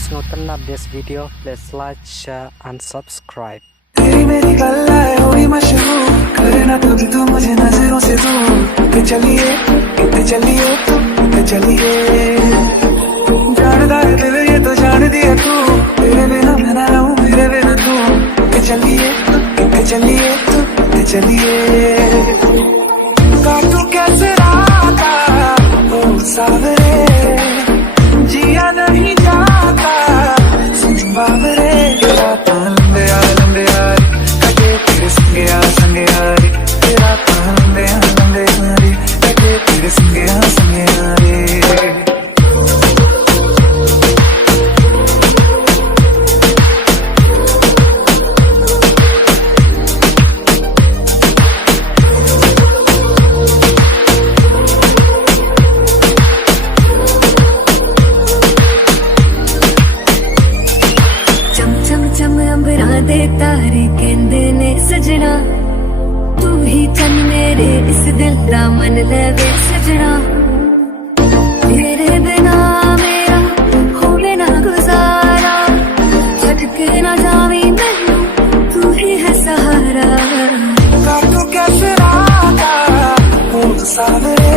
this nuthan this video, please like, share and subscribe. तेरी मेरी गल है हुई मशहूर, करे ना कभी तू मुझे नजरों से दूर। इते चलिए जानदा है दिल ये तो जान दिया तू, तेरे बिना मैं ना रहूं मेरे बिना तू। इते चलिए काटू कैसे राता ओ सावरे, जिया नहीं जाता बाबरे। राता लंबे यारी कटे तेरे संगे यारी, तेरा लंबे यारी कटे तेरे संगे यारी। चम अंबरां दे तारे कहंदे ने सजना, तू ही चन मेरे इस दिल दा मन लवे सजना। तेरे बिना मेरा होवे ना गुजारा, छड़ के ना जावी मैनू तू ही है सहारा। काटू कैसे राता ओ सावरे,